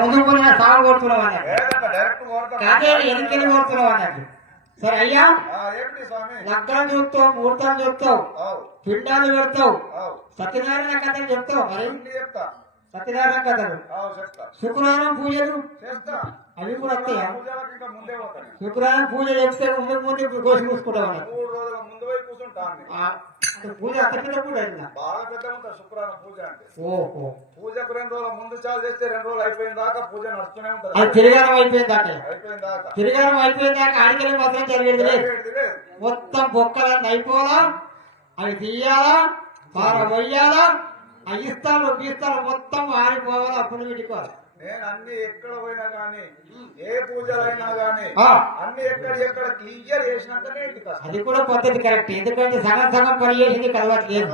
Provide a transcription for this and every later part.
ముందు సాగు కొడుతున్నావు అన్నట్టు అదే ఎన్నికలు కొడుతున్నావు అన్నట్టు. సరే అయ్యా, లగ్నం చెప్తావు, ముహూర్తం చెప్తావు, పిండాలు పెడతావు, సత్యనారాయణ కథలు చెప్తావు. మరి సత్యనారాయణ కథలు, శుక్రవారం పూజలు అవి కూడా వస్తాయా? శుక్రవారం పూజ చెప్తే ముందు ముందు కోసి కూసుకుంటావు అన్నట్టు. పూజ పెద్ద పూజ బాగా పెద్ద ఉంటుంది శుక్రవారం పూజ అంటే. ఓహో, పూజకు 2 రోజుల ముందు చాలు చేస్తే 2 రోజులు అయిపోయిన దాకా పూజ నడుస్తూనే ఉంటుంది. అది తిరిగారం అయిపోయిన దాకా తిరిగారం అయిపోయిన దాకా ఆడికెళ్ళి మాత్రం జరిగేది లేదు. మొత్తం బొక్కలన్నీ అయిపోవాలా, అవి తీయాలా, పార పోయాలా, అవి ఇస్తాలు గీస్తాలు మొత్తం ఆడిపోవాలా, అప్పుడు పెట్టుకోవాలి. నేను అన్ని ఎక్కడ పోయినా గానీ, ఏ పూజలైనా గానీ అన్ని ఎక్కడ క్లియర్ చేసినాకనే ఇంటికి. అది కూడా పద్ధతి కరెక్ట్. ఎందుకంటే సగం సగం పని చేసింది కలవట్లేదు,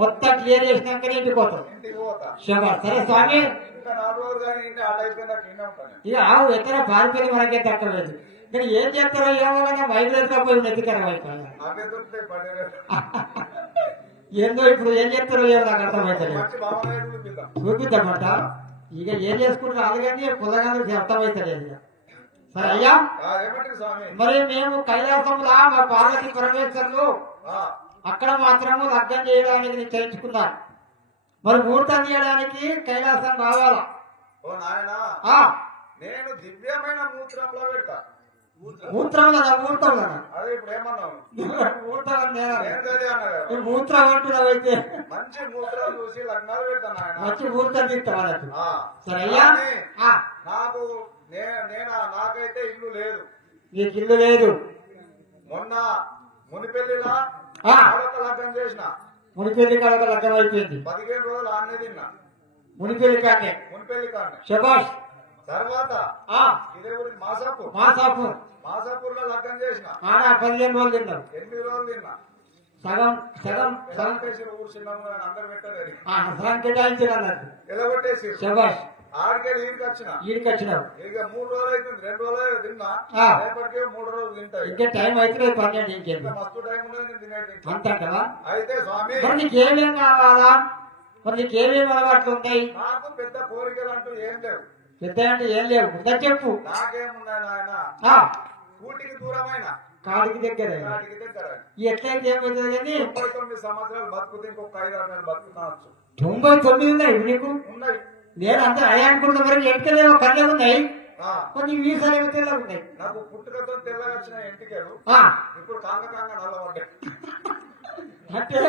మొత్తం క్లియర్ చేసినాకనే ఇంటికి పోతాం. సరే స్వామి, ఇంకా 4 రోజులు కానీ ఇంటి ఆట అయిపోయిందాక ఇక ఆవు ఎక్కడ పారిపోయింది మనకే తక్కలేదు. ఇక్కడ ఏం చేస్తారో ఏమో కానీ వైద్యులతో పోయి నెత్తికరం అయిపోయింది. ఏందో ఇప్పుడు ఏం చేస్తారో ఏమో నాకు అర్థమవుతుంది. చూపిద్దామంట. ఇక ఏం చేసుకుంటారు అలాగని కుదరగానే అర్థమవుతలేదు. సరే అయ్యా, మరి మేము కైలాసంలో మా పార్వతి పరమేశ్వరులు అక్కడ మాత్రము లగ్నం చేయడానికి నిశ్చయించుకున్నాను. మరి ముహూర్తం చేయడానికి కైలాసం రావాలా? నేను దివ్యమైన మూత్రంలో పెడతా. మూత్రం కదా, మూర్తం కదా. అదే ఇప్పుడు ఏమన్నావు? మూత్రం అంటున్నావైతే మంచి మూత్రం చూసి లగ్నాలు పెడతాను. మంచి మూర్తం తీస్తాను. సరే అయ్యా, నాకు నాకైతే ఇల్లు లేదు. నీకు ఇల్లు లేదు? మొన్న మునిపెల్లిలా లగ్నం చేసిన. మునిపెల్లి కాడ లగ్నం అయిపోయింది. 15 రోజులు ఆనే తిన్నా. మునిపెల్లి కాడే శబాష్. తర్వాత ఇదే ఊరికి మాసాపూర్ లో లగ్నం చేసిన. 15 రోజులు తిన్నావు. 8 రోజులు తిన్నా. సగం సగం సగం ఊరు చిన్న అందరు పెట్టలేదు. సగం కేటాయించిన అన్నట్టు ఎలగొట్టేసి శబాష్. ఆడికెళ్ళి ఈడికి వచ్చినావు. ఇక 3 రోజులు అవుతుంది. 2 రోజులు తిన్నా. రేపటికే 3 రోజులు తింటాయి. ఇంకా టైం అయితే 12 ఇంకేం మస్తు టైం ఉండదు తినేది అంతా కదా. అయితే స్వామి, నీకేమేం కావాలా? మరి నీకేమేమి అలవాట్లు ఉంటాయి? నాకు పెద్ద కోరికలు అంటూ ఏం లేవు. పెద్ద అంటే ఏం లేవు, పెద్ద చెప్పు. నాకేమున్నాయి నాయన, ఊటికి దూరమైన కాడికి దగ్గర. ఎట్లయితే ఏమవుతుంది కానీ 99 సంవత్సరాలు బతుకుతే ఇంకొక 5-6 నెలలు బతుకుతావచ్చు. 99 ఉన్నాయి నీకు? ఉన్నాయి. నేను అంతా అదే అనుకుంటున్నా. మరి ఎంటికలేమో కళ్ళే ఉన్నాయి, కొన్ని వీసాలు ఏమో తెల్లగా ఉన్నాయి. నాకు పుట్టుకతో తెల్లగా వచ్చిన ఎంటికలు ఇప్పుడు కాంగ నల్లబడ్డాయి. అంటే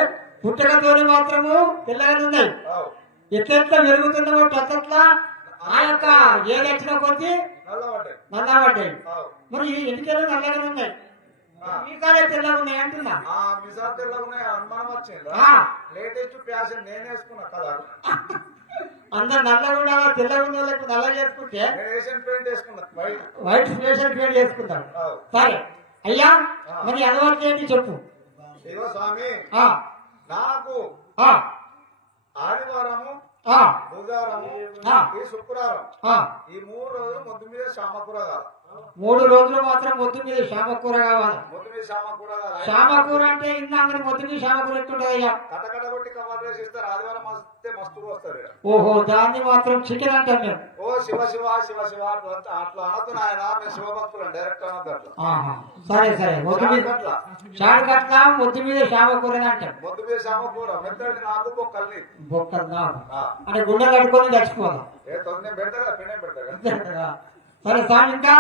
పుట్టుకతోనే మాత్రము తెల్లగానే ఉన్నాయి. ఎట్లెట్లా పెరుగుతున్నామో అట్లా ఆ యొక్క ఏది వచ్చిన కొద్ది నల్లబడ్డాయి. మరి ఎన్నికలు నల్లగానే ఉన్నాయి, మీసాలే తెల్లగా ఉన్నాయి అంటున్నా. మీసాలు తెల్లగా ఉన్నాయి అనుమానం వచ్చింది. లేటెస్ట్ ఫ్యాషన్ నేను వేసుకున్నా కదా. అందరు నల్లగా ఉండాలా, తెల్లగా ఉన్న వాళ్ళకి నల్ల చేసుకుంటే ఫేషన్ పెయింట్ వేసుకున్నా, వైట్ ఫేషన్ పెయింట్ చేసుకుంటారు. సరే అయ్యా, మరి అలవాటు ఏంటి చెప్పు. ఇగో స్వామి, నాకు ఆదివారము, బుధవారము, ఈ శుక్రవారం, ఈ 3 రోజులు మొద్దు మీద శామకూర కావాలి. 3 రోజులు మాత్రం మొద్దు మీద శామకూర కావాలి. మొద్దు మీద శామకూర కావాలి. శామకూర అంటే ఇందాక మొద్దు మీద శామకూర ఎట్టుంటది అయ్యా? కటకట కొట్టి కవర్ చేసి ఇస్తారు. ఆదివారం వస్తే మస్తు వస్తారు. ఓహో, దాన్ని మాత్రం చికెన్ అంటాం మేము. ఓ శివ శివ శివ శివ అట్లా అనొద్దు నాయన, మేము శివభక్తులు డైరెక్ట్ అనొద్దు. సరే సరే, మొద్దు మీద షాడకట్ల మొద్దు మీద శామకూర అంటాం. మొద్దు మీద శామకూర మెత్తడి నాకు బొక్కల్ని అంటే గుండెలు కట్టుకొని చచ్చిపోవాలి. సరే స్వామి, ఇంకా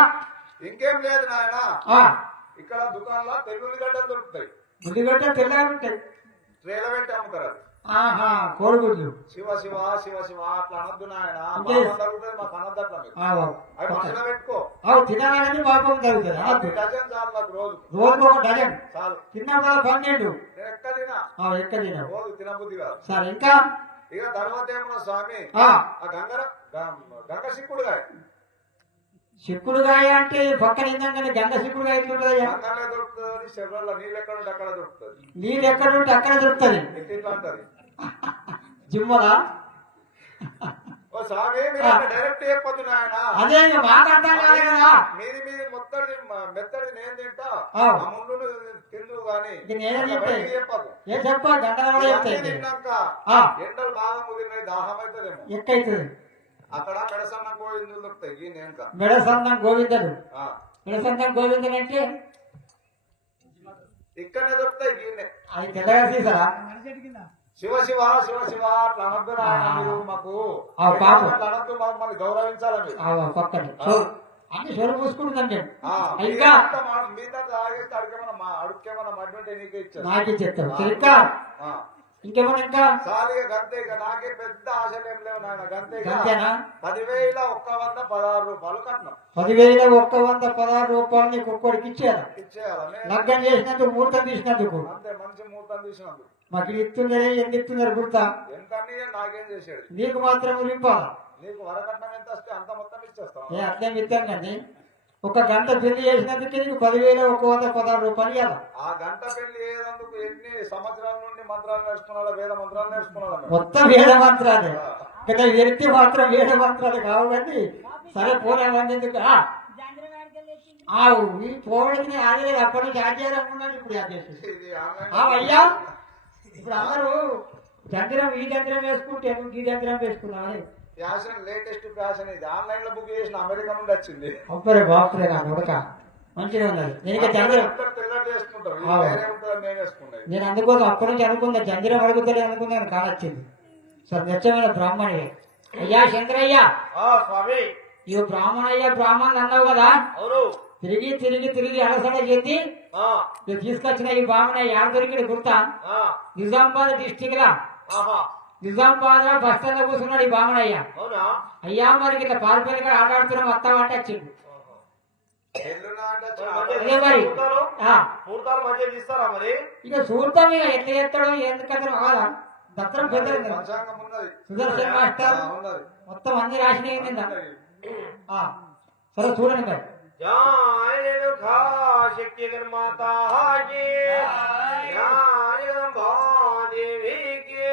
ఇంకేం లేదు నాయన. ఇక్కడ దుకాణంలో తెల్లుల్లిగడ్డలు దొరుకుతాయి. ఉల్లిగడ్డ తెల్లగా ఉంటాయి, ట్రేల పెట్టి అమ్ముతారు. కోడిగుడ్లు. శివ శివ శివ శివ అట్లా అనొద్దు నాయన, మాకు అనొద్దట్లా. అవి మనసులో పెట్టుకో. తినాలని పాపం జరుగుతుంది. డజన్ చాలు నాకు, రోజు ఒక డజన్ చాలు. తిన్నా కదా 12. ఎక్క తినా రోజు తినబుద్ధి కాదు. సరే ఇంకా ఇక తర్వాత ఏమన్నా స్వామి, గంగ సిక్కుడుగాయ. చిక్కుడుగాయ అంటే పక్కన ఏంటంటే గంగ చిక్కుడుగాయ ఎట్లుంటుందా? గంగలో దొరుకుతుంది. శరీరంలో నీళ్ళు ఎక్కడ ఉంటే అక్కడ దొరుకుతుంది. నీళ్ళు ఎక్కడ ఉంటే అక్కడ దొరుకుతుంది. ఎట్లుంటది జిమ్మలా? ఓ స్వామి, డైరెక్ట్ చెప్పొద్దు నాయన. అదే మాట్లాడతాం కదా. మీది మొత్తడి మెత్తడి నేను తింటా, ముందు తిండు గాని చెప్పదు. ఏం చెప్పా? గంటలు తిన్నాక ఎండలు బాగా ముదిరినాయి, దాహం అవుతుందేమో. ఎక్కైతుంది అక్కడ మెడసన్నం గోవిందులు దొరుకుతాయి. నేను మెడసన్నం గోవిందుడు. మెడసన్నం గోవిందుడు అంటే ఇక్కడనే దొరుకుతాయి. అది తెల్లగా తీసారా? శివ శివ శివ శివ అట్లా అనద్దు మీరు మాకు అనద్దు, మమ్మల్ని గౌరవించాలి. పక్కన అన్ని సొర పూసుకుంటుందండి. ఇంకా మిగతా తాగేస్తే అడుక్కేమన్నా మడ్డుంటే నీకే ఇచ్చారు, నాకే చెప్తారు. ఇంకా ఇంకేమన్నా ఇంకా సాలిగా గంతే. నాకే పెద్ద ఆశలు ఏం లేవు నాయన. గంతేనా? 10,116 రూపాయలు కట్నం. 10,116 రూపాయలు నీకు ఒక్కడికి ఇచ్చేయాలి. ఇచ్చేయాలి. లగ్గం చేసినందుకు, ముహూర్తం తీసినందుకు. అంతే, మంచి ముహూర్తం తీసినందుకు. మాకు ఇస్తుండే ఎంత ఇస్తున్నారు గుర్తా? ఎంత నాకేం చేసాడు. నీకు మాత్రం నింపాలి. నీకు వరకట్నం ఎంత వస్తే అంత మొత్తం ఇచ్చేస్తాం. అర్థం ఇస్తాను కానీ ఒక గంట పెళ్లి చేసినందుకు నీకు 10,116 రూపాయలు ఇవ్వాలి. ఆ గంట పెళ్లి చేసినందుకు ఎన్ని సంవత్సరాల నుండి మంత్రాలు నేర్చుకున్నా, వేద మంత్రాలు నేర్చుకున్నా. మొత్తం వేద మంత్రాలు కదా. వ్యక్తి మాత్రం వేద మంత్రాలు కావు కానీ సరే పోలేమందుకు ఈ పోవడానికి ఆడలేదు. అప్పటి నుంచి ఆచారం ఉన్నాడు. ఇప్పుడు అయ్యా ఇప్పుడు అందరూ జంత్రం ఈ జంత్రం వేసుకుంటే నువ్వు ఈ జంత్రం వేసుకున్నావు. ఫ్యాషన్, లేటెస్ట్ ఫ్యాషన్ ఇది. ఆన్లైన్ లో బుక్ చేసిన అమెరికా నుండి వచ్చింది. అబ్బరే బాపురే నా ఉడక మంచిగా ఉన్నది. నేను అందుకోసం అప్పటి నుంచి అనుకున్నా జంజరం అడుగుతలే అనుకున్నాను. కానొచ్చింది. సార్ నిత్యమైన బ్రాహ్మణి. అయ్యా శంకరయ్య, ఇవి బ్రాహ్మణయ్య బ్రాహ్మణ్ అన్నావు కదా. తిరిగి తిరిగి తిరిగి అలసట చెంది తీసుకొచ్చిన ఈ బ్రాహ్మణయ్య యాడ దొరికిన గుర్తా? నిజామాబాద్ డిస్టిక్ లా, నిజామాబాద్ లో బస్ స్టాండ్ లో కూర్చున్నాడు ఈ బామణయ్య. అయ్యా మరి ఇట్లా పారిపోయి ఆడాడుతున్నాం వస్తామంటే వచ్చింది. అదే మరి ఇక చూద్దాం ఇక ఎట్లా చేస్తాడో ఎందుకంటే కాదా. దత్తరం పెద్ద సుదర్శన్ మాస్టర్ మొత్తం అన్ని రాసినాయి. సరే చూడండి మరి. శక్తి నిర్మాత దేవికి